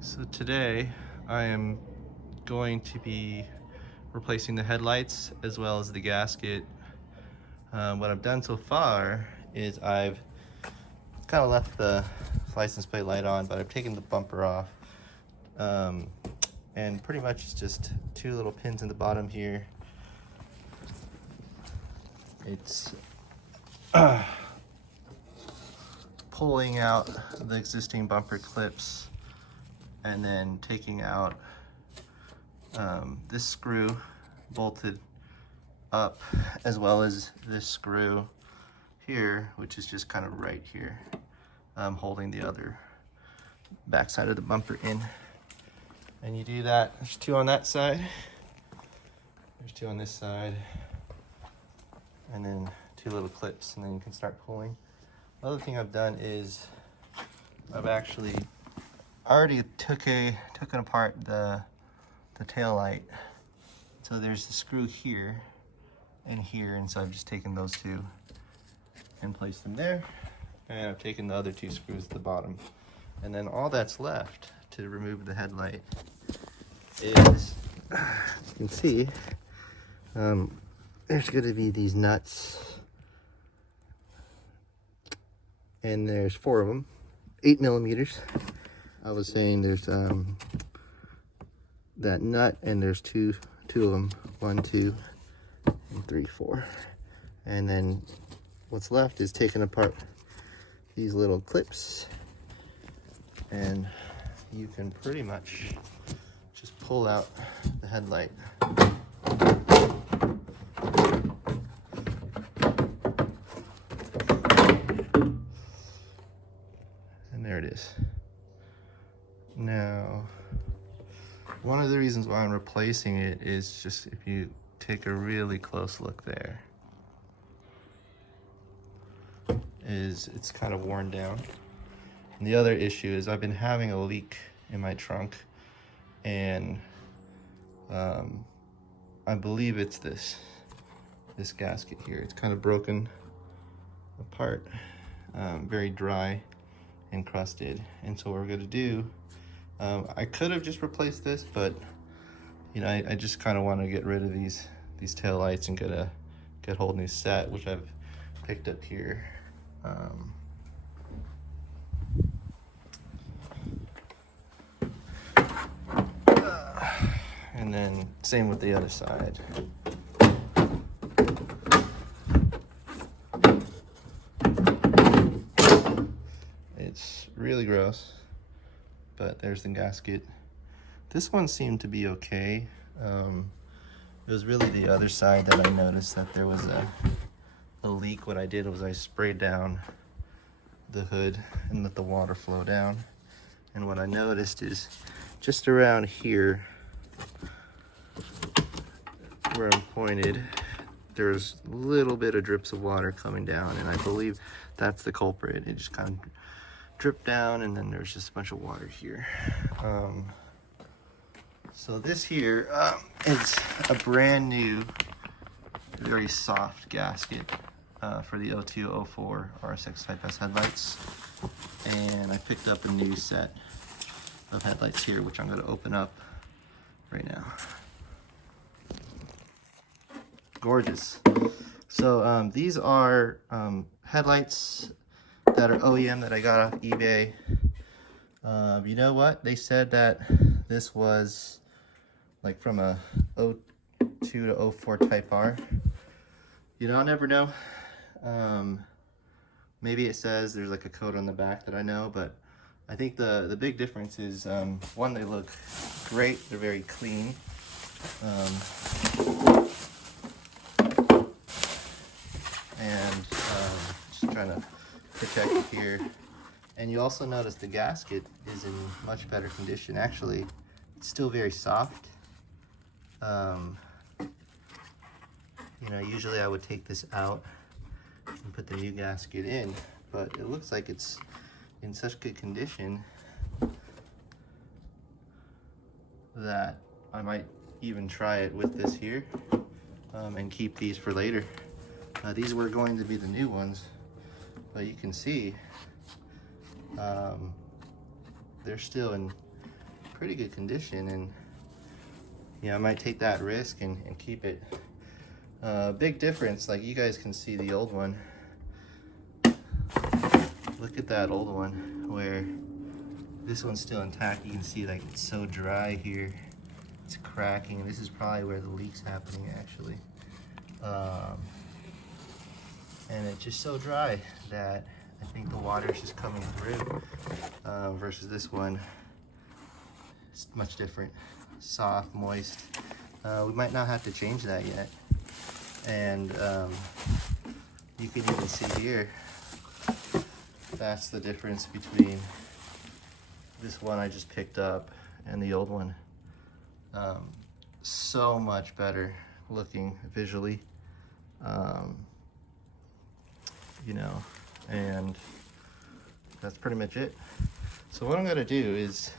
So today I am going to be replacing the headlights as well as the gasket. What I've done so far is I've kind of left the license plate light on, but I've taken the bumper off. And pretty much it's just two little pins in the bottom here. It's pulling out the existing bumper clips and then taking out this screw bolted up, as well as this screw here, which is just kind of right here, holding the other back side of the bumper in. And you do that, there's two on that side, there's two on this side, and then two little clips, and then you can start pulling. The other thing I've done is I've actually already taken apart the tail light. So there's the screw here and here, and so I've just taken those two and placed them there, and I've taken the other two screws at the bottom. And then all that's left to remove the headlight is, you can see, there's going to be these nuts, and there's 4 of them, 8 millimeters. I was saying there's that nut, and there's two of them, 1, 2, and 3, 4. And then what's left is taking apart these little clips, and you can pretty much just pull out the headlight. And there it is. Now, one of the reasons why I'm replacing it is just if you take a really close look there, is it's kind of worn down. And the other issue is I've been having a leak in my trunk, and I believe it's this gasket here. It's kind of broken apart, very dry and crusted. And so what we're gonna do, I could have just replaced this, but you know, I just kind of want to get rid of these tail lights and get a whole new set, which I've picked up here. And then same with the other side. It's really gross, but there's the gasket. This one seemed to be okay. It was really the other side that I noticed that there was a leak. What I did was I sprayed down the hood and let the water flow down. And what I noticed is just around here where I'm pointed, there's a little bit of drips of water coming down, and I believe that's the culprit. It just kind of dripped down, and then there's just a bunch of water here. So this here is a brand new, very soft gasket for the 0204 RSX Type S headlights. And I picked up a new set of headlights here, which I'm going to open up right now. Gorgeous. So these are headlights that are OEM that I got off eBay. You know what? They said that this was like from a 02 to 04 Type R. You know, I'll never know. Maybe it says there's like a code on the back that I know, but I think the big difference is, one, they look great. They're very clean. Just trying to protect it here. And you also notice the gasket is in much better condition. Actually, it's still very soft. You know, usually I would take this out and put the new gasket in, but it looks like it's in such good condition that I might even try it with this here, and keep these for later. These were going to be the new ones, but you can see they're still in pretty good condition, and yeah, I might take that risk and keep it. Big difference, like you guys can see the old one. Look at that old one where this one's still intact. You can see like it's so dry here. It's cracking. This is probably where the leak's happening actually. And it's just so dry that I think the water is just coming through, versus this one. It's much different, soft, moist. We might not have to change that yet. And you can even see here, that's the difference between this one I just picked up and the old one. So much better looking visually, you know, and that's pretty much it. So what I'm gonna do is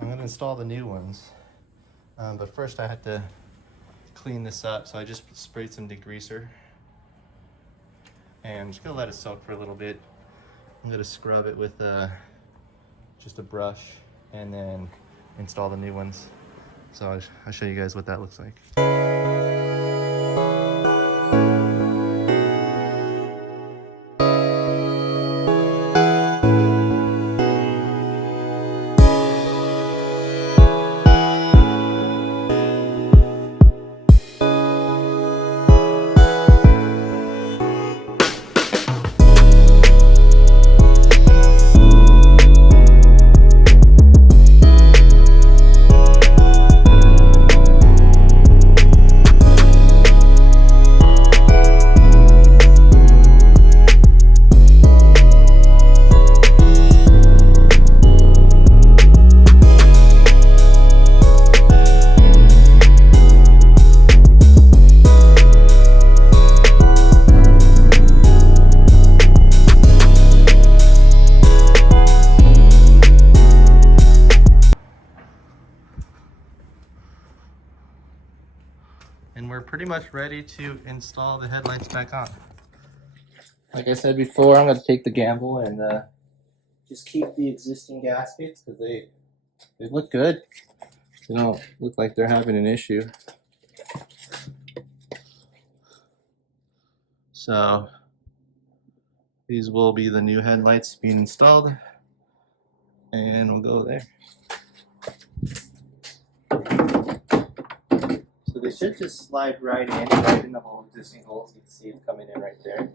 I'm gonna install the new ones, but first I have to clean this up. So I just sprayed some degreaser and I'm just gonna let it soak for a little bit. I'm gonna scrub it with just a brush and then install the new ones. So I'll show you guys what that looks like. And we're pretty much ready to install the headlights back on. Like I said before, I'm going to take the gamble and just keep the existing gaskets because they look good. They don't look like they're having an issue. So these will be the new headlights being installed, and we'll go there. So they should just slide right in the whole existing holes. You can see it coming in right there.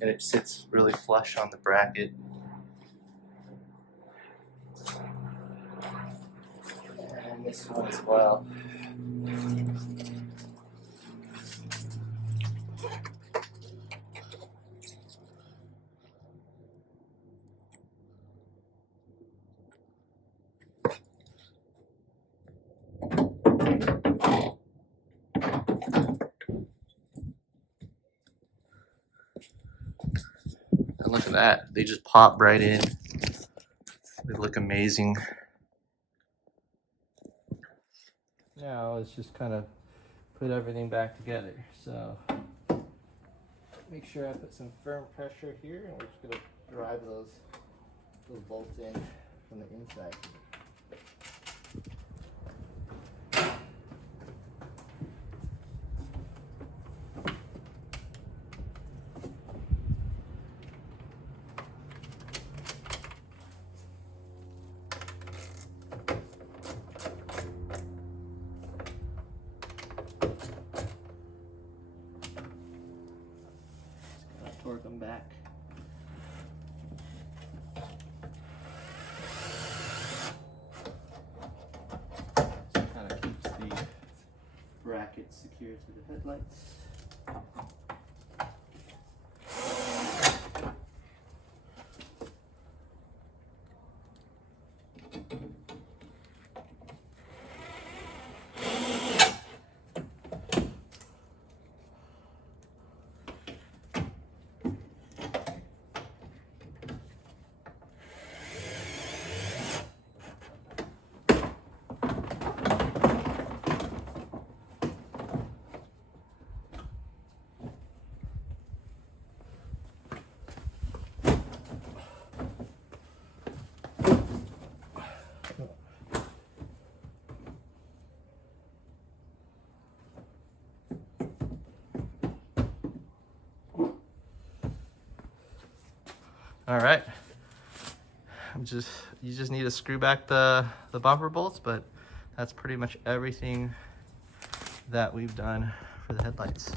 And it sits really flush on the bracket. And this one as well. And look at that, they just pop right in. They look amazing. Now let's just kind of put everything back together. So make sure I put some firm pressure here, and we're just gonna drive those bolts in from the inside. Torque them back. Just kind of keeps the bracket secure to the headlights. All right. You just need to screw back the bumper bolts, but that's pretty much everything that we've done for the headlights.